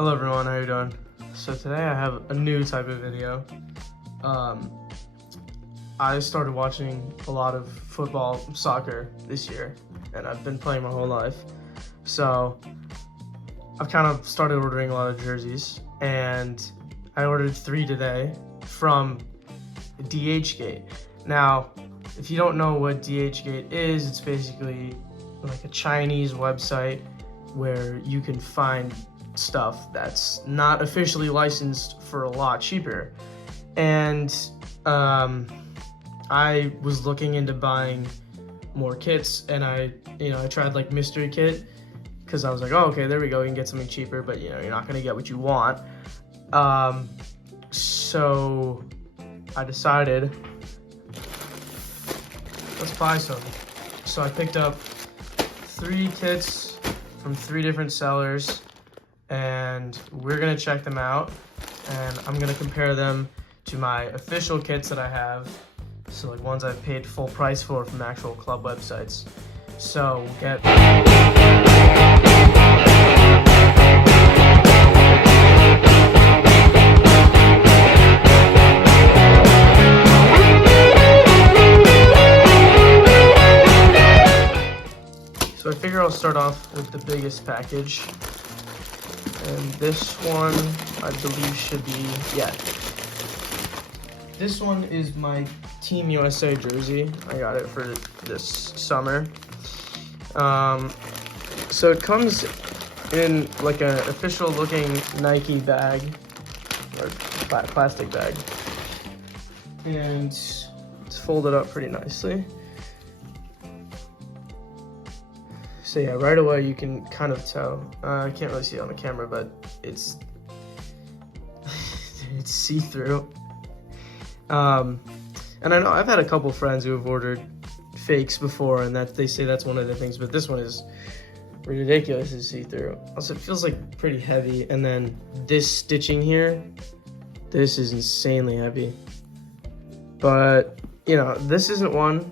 Hello everyone, how you doing? So today I have a new type of video. I started watching a lot of football, soccer this year, and I've been playing my whole life. So I've kind of started ordering a lot of jerseys, and I ordered 3 today from DHGATE. Now, if you don't know what DHGATE is, it's basically like a Chinese website where you can find stuff that's not officially licensed for a lot cheaper. And I was looking into buying more kits, and I tried like mystery kit because I was like, oh, okay, there we go, you can get something cheaper, but you're not gonna get what you want. So I decided, let's buy some. So I picked up 3 kits from 3 different sellers, and we're gonna check them out, and I'm gonna compare them to my official kits that I have, so like ones I've paid full price for from actual club websites. So we'll get So I figure I'll start off with the biggest package. And this one, I believe, should be, yeah. This one is my Team USA jersey. I got it for this summer. So it comes in like an official looking Nike bag, or plastic bag. And it's folded up pretty nicely. So yeah, right away you can kind of tell. I can't really see it on the camera, but it's it's see-through. And I know I've had a couple friends who have ordered fakes before, and that they say that's one of the things. But this one is ridiculous to see-through. Also, it feels like pretty heavy. And then this stitching here, this is insanely heavy. But this isn't one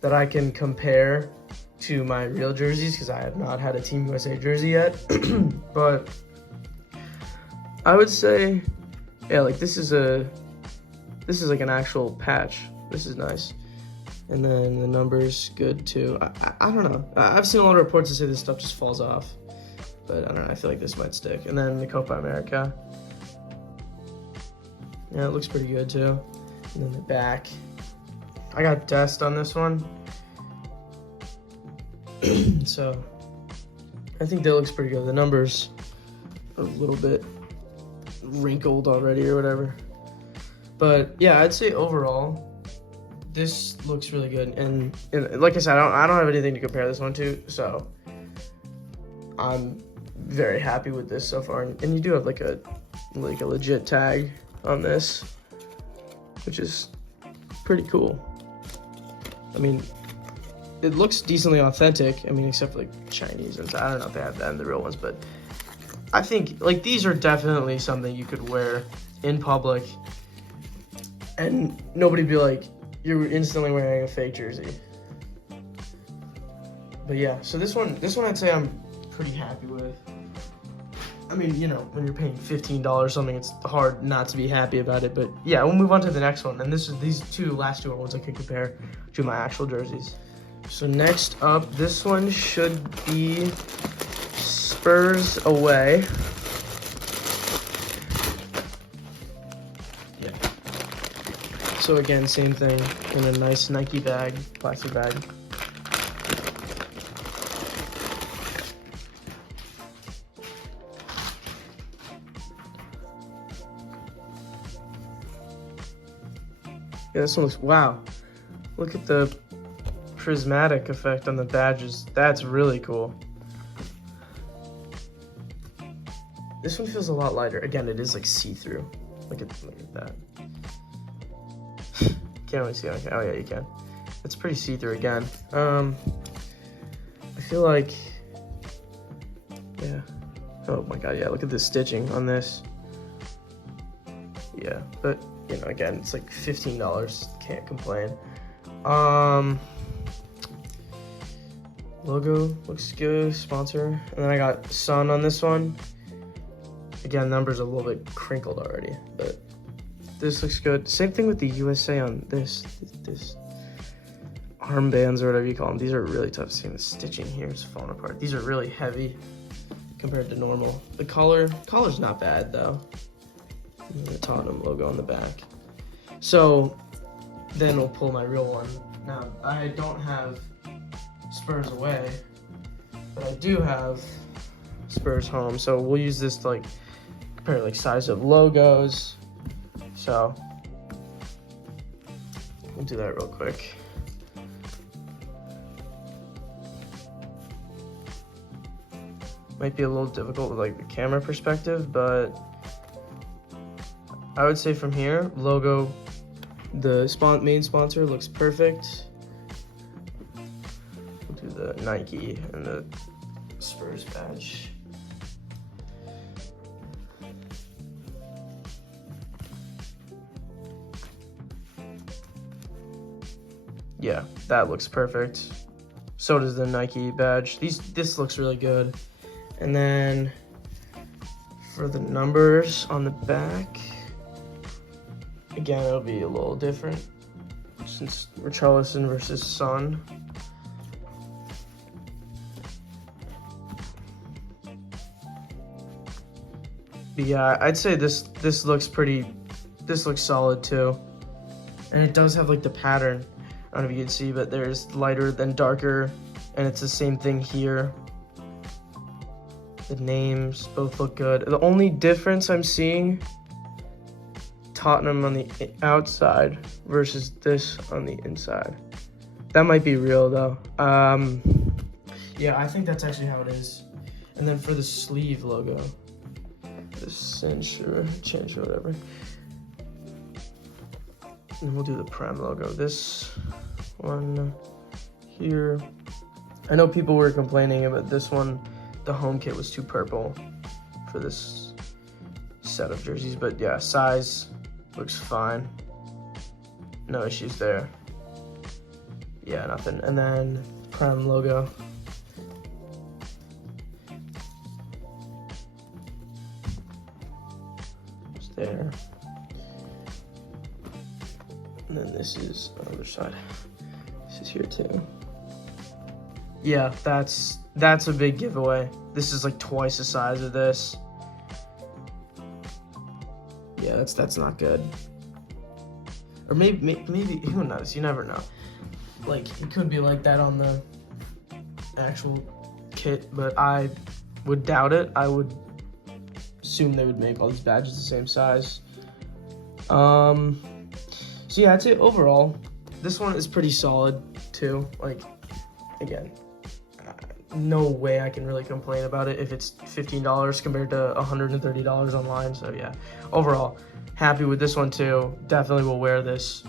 that I can compare to my real jerseys because I have not had a Team USA jersey yet. But I would say, yeah, like this is like an actual patch. This is nice. And then the number's good too. I don't know. I've seen a lot of reports that say this stuff just falls off, but I don't know, I feel like this might stick. And then the Copa America. Yeah, it looks pretty good too. And then the back. I got dust on this one. So I think that looks pretty good. The number's a little bit wrinkled already or whatever. But yeah, I'd say overall, this looks really good. And like I said, I don't have anything to compare this one to, so I'm very happy with this so far. And you do have like a legit tag on this, which is pretty cool. I mean, it looks decently authentic. I mean, except for like Chinese ones. I don't know if they have that in the real ones, but I think like these are definitely something you could wear in public and nobody be like, you're instantly wearing a fake jersey. But yeah, so this one I'd say I'm pretty happy with. I mean, when you're paying $15 something, it's hard not to be happy about it. But yeah, we'll move on to the next one. And these last two are ones I could compare to my actual jerseys. So next up, this one should be Spurs away. Yeah. So again, same thing in a nice Nike bag, plastic bag. Yeah, this one looks, wow. Look at the prismatic effect on the badges. That's really cool. This one feels a lot lighter. Again, it is like see-through. Look at that. Can't really see it. Oh yeah, you can. It's pretty see-through again. I feel like, yeah. Oh my god, yeah, look at the stitching on this. Yeah, but again, it's like $15. Can't complain. Logo looks good, sponsor. And then I got Sun on this one. Again, numbers a little bit crinkled already, but this looks good. Same thing with the USA on this armbands or whatever you call them. These are really tough. Seeing the stitching here is falling apart. These are really heavy compared to normal. The collar's not bad though. The Tottenham logo on the back. So then we'll pull my real one. Now I don't have Spurs away, but I do have Spurs home. So we'll use this to like compare like size of logos. So we'll do that real quick. Might be a little difficult with like the camera perspective, but I would say from here, logo, the main sponsor looks perfect. We'll do the Nike and the Spurs badge. Yeah, that looks perfect. So does the Nike badge. This looks really good. And then for the numbers on the back, again, it'll be a little different since Richarlison versus Son. But yeah, I'd say this looks solid too. And it does have like the pattern. I don't know if you can see, but there's lighter than darker, and it's the same thing here. The names both look good. The only difference I'm seeing, Tottenham on the outside versus this on the inside. That might be real though. Yeah, I think that's actually how it is. And then for the sleeve logo, the cinch or whatever. And we'll do the Prem logo. This one here. I know people were complaining about this one. The home kit was too purple for this set of jerseys, but yeah, size looks fine. No issues there. Yeah, nothing. And then Prem logo. It's there. And then this is on the other side. This is here too. Yeah, that's a big giveaway. This is like twice the size of this. Yeah, that's not good. Or maybe who knows? You never know. Like it could be like that on the actual kit, but I would doubt it. I would assume they would make all these badges the same size. So yeah, I'd say overall, this one is pretty solid too. Like again, no way I can really complain about it if it's $15 compared to $130 online. So yeah, overall, happy with this one too. Definitely will wear this.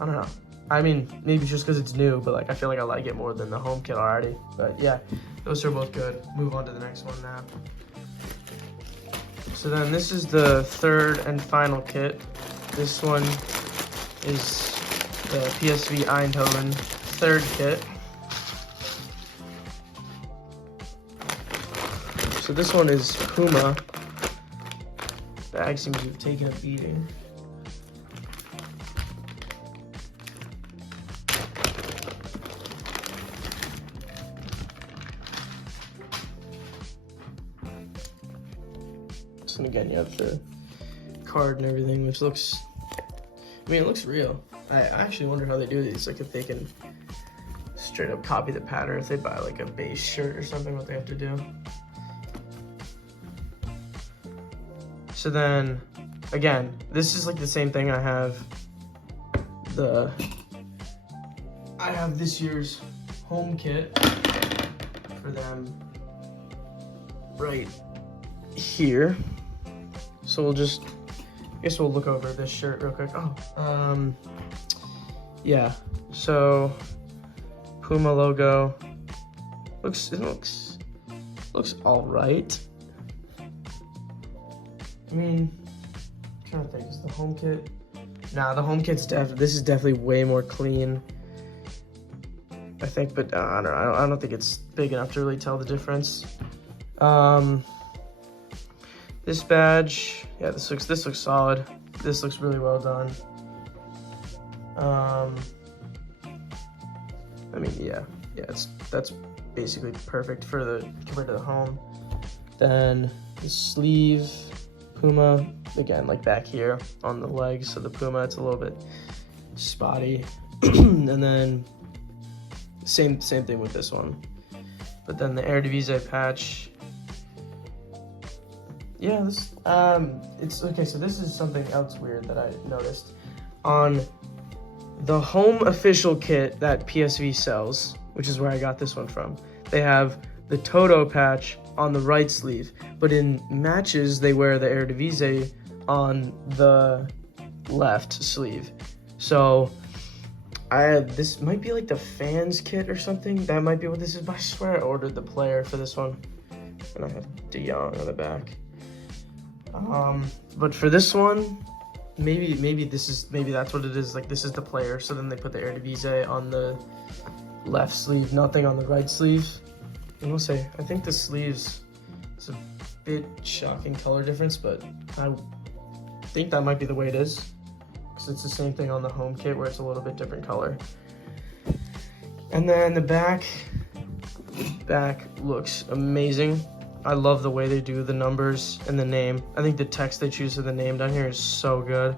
I don't know. I mean, maybe just because it's new, but like I feel like I like it more than the home kit already. But yeah, those are both good. Move on to the next one now. So then this is the third and final kit. This one is the PSV Eindhoven third kit. So this one is Puma. Bag seems to have taken a beating. And again, you have the card and everything, which looks, I mean, it looks real. I actually wonder how they do these, like if they can straight up copy the pattern, if they buy like a base shirt or something, what they have to do. So then, again, this is like the same thing. I have this year's home kit for them right here. So we'll just, I guess we'll look over this shirt real quick. Oh, yeah. So Puma logo looks all right. I mean, I'm trying to think, is the home kit? Nah, the home kit's this is definitely way more clean, I think, but I don't know. I don't think it's big enough to really tell the difference. This badge, yeah, this looks solid. This looks really well done. I mean, yeah, that's basically perfect for compared to the home. Then the sleeve, Puma, again, like back here on the legs. So the Puma, it's a little bit spotty. And then same thing with this one. But then the Eredivisie patch. Yeah, this it's okay. So this is something else weird that I noticed on the home official kit that PSV sells, which is where I got this one from. They have the Toto patch on the right sleeve, but in matches they wear the Eredivisie on the left sleeve. So this might be like the fans kit or something. That might be what this is. But I swear I ordered the player for this one, and I have De Jong on the back. But for this one, maybe that's what it is. Like, this is the player. So then they put the Eredivisie on the left sleeve, nothing on the right sleeve. And we'll say, I think the sleeves is a bit shocking color difference, but I think that might be the way it is, because it's the same thing on the home kit where it's a little bit different color. And then the back looks amazing. I love the way they do the numbers and the name. I think the text they choose for the name down here is so good.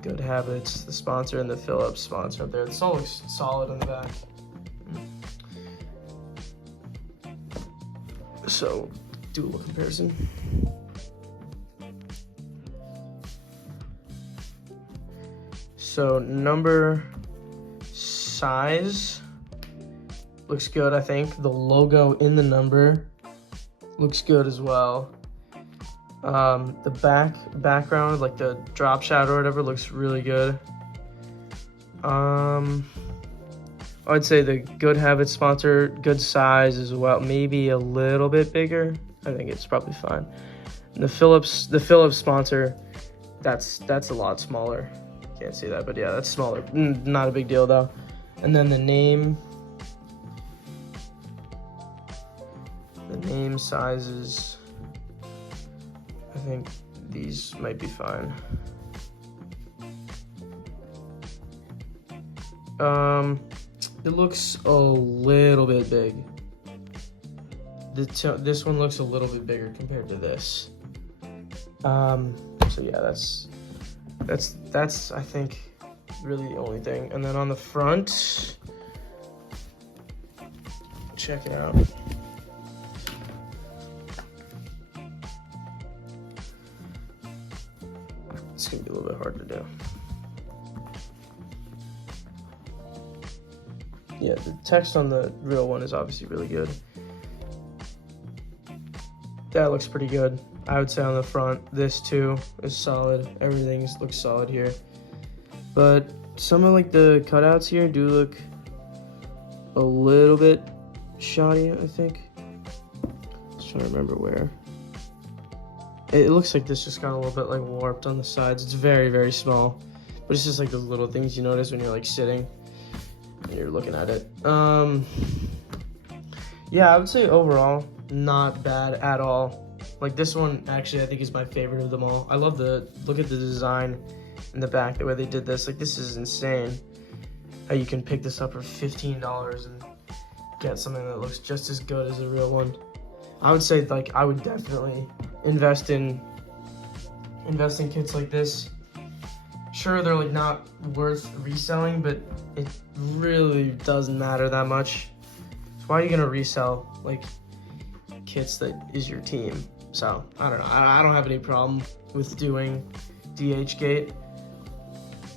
Good Habits, the sponsor, and the Philips sponsor up there. This all looks solid on the back. So, do a little comparison. So, number, size looks good, I think. The logo in the number looks good as well. The background, like the drop shadow or whatever, looks really good. I'd say the Good Habits sponsor, good size as well. Maybe a little bit bigger. I think it's probably fine. And the Philips sponsor, that's a lot smaller. Can't see that, but yeah, that's smaller. Not a big deal though. And then the name sizes, I think these might be fine. It looks a little bit big. This one looks a little bit bigger compared to this. So yeah, that's I think really the only thing. And then on the front, check it out. It's gonna be a little bit hard to do. Yeah, the text on the real one is obviously really good. That looks pretty good. I would say on the front, this too is solid. Everything looks solid here. But some of like the cutouts here do look a little bit shoddy, I think. Just trying to remember where. It looks like this just got a little bit like warped on the sides. It's very, very small. But it's just like those little things you notice when you're like sitting and you're looking at it. Yeah, I would say overall, not bad at all. Like this one actually I think is my favorite of them all. I love look at the design in the back, the way they did this. Like this is insane. How you can pick this up for $15 and get something that looks just as good as a real one. I would say like I would definitely invest in kits like this. Sure, they're like not worth reselling, but it really doesn't matter that much. So why are you gonna resell like kits that is your team? So I don't know. I don't have any problem with doing DHGATE.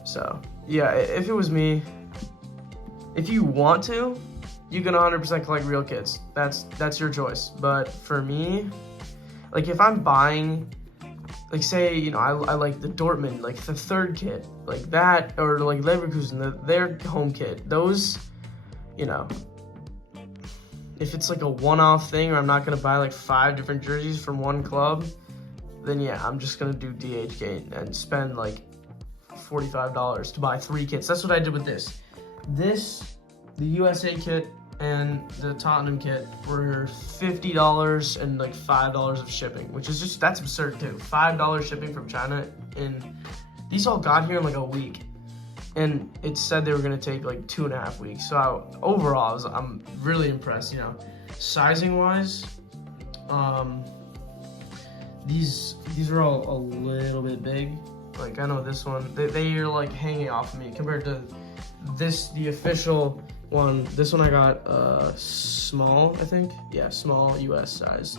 So yeah, if it was me, if you want to, you can 100% collect real kits. That's your choice. But for me, like if I'm buying, like say, you know, I like the Dortmund, like the third kit, like that, or like Leverkusen, their home kit. Those, you know, if it's like a one-off thing, or I'm not gonna buy like 5 different jerseys from one club, then yeah, I'm just gonna do DHGATE and spend like $45 to buy 3 kits. That's what I did with this. The USA kit and the Tottenham kit were $50 and like $5 of shipping, which is just, that's absurd too. $5 shipping from China, and these all got here in like a week. And it said they were gonna take like 2.5 weeks. So overall, I'm really impressed. You know, sizing wise, these are all a little bit big. Like I know this one, they are like hanging off of me compared to this, the official one. This one I got small, I think. Yeah, small US size.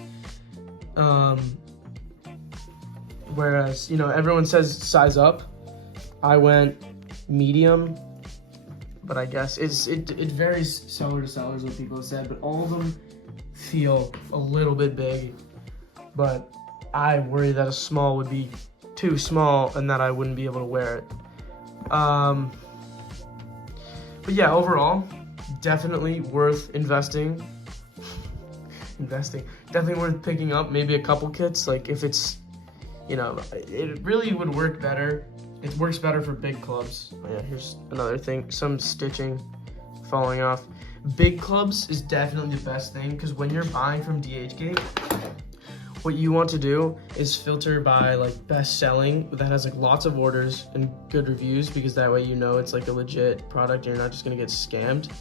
Whereas, you know, everyone says size up. I went medium, but I guess it varies seller to seller, is what people have said, but all of them feel a little bit big. But I worry that a small would be too small and that I wouldn't be able to wear it. But yeah, overall, definitely worth investing. Definitely worth picking up maybe a couple kits. Like if it's, you know, it really would work better. It works better for big clubs. Oh yeah, here's another thing, some stitching falling off. Big clubs is definitely the best thing, because when you're buying from DHGATE, what you want to do is filter by like best selling that has like lots of orders and good reviews, because that way you know it's like a legit product and you're not just gonna get scammed.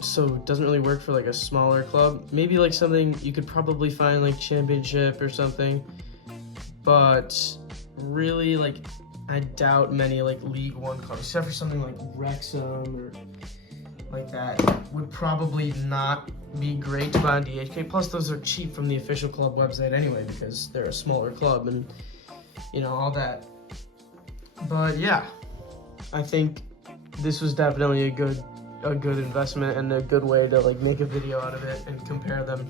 So it doesn't really work for like a smaller club. Maybe like something you could probably find like Championship or something, but really, like, I doubt many like League One clubs, except for something like Wrexham or like that, would probably not be great to buy on DHGATE. Plus, those are cheap from the official club website anyway, because they're a smaller club and, you know, all that. But yeah, I think this was definitely a good investment and a good way to like make a video out of it and compare them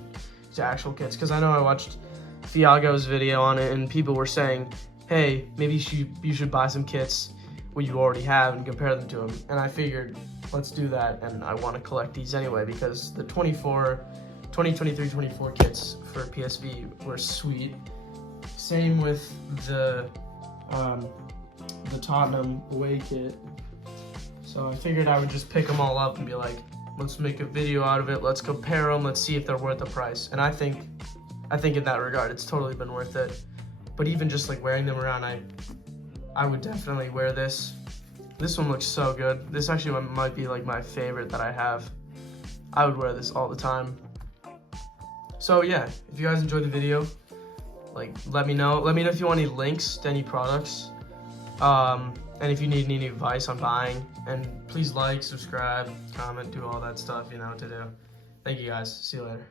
to actual kits. Because I know I watched Fiago's video on it and people were saying, hey, maybe you should buy some kits what you already have and compare them to them. And I figured, let's do that. And I want to collect these anyway, because the 2023-24 kits for PSV were sweet. Same with the Tottenham away kit. So I figured I would just pick them all up and be like, let's make a video out of it. Let's compare them. Let's see if they're worth the price. And I think in that regard, it's totally been worth it. But even just like wearing them around, I would definitely wear this. This one looks so good. This actually might be like my favorite that I have. I would wear this all the time. So yeah, if you guys enjoyed the video, like let me know. Let me know if you want any links to any products. And if you need any advice on buying. And please like, subscribe, comment, do all that stuff you know what to do. Thank you guys. See you later.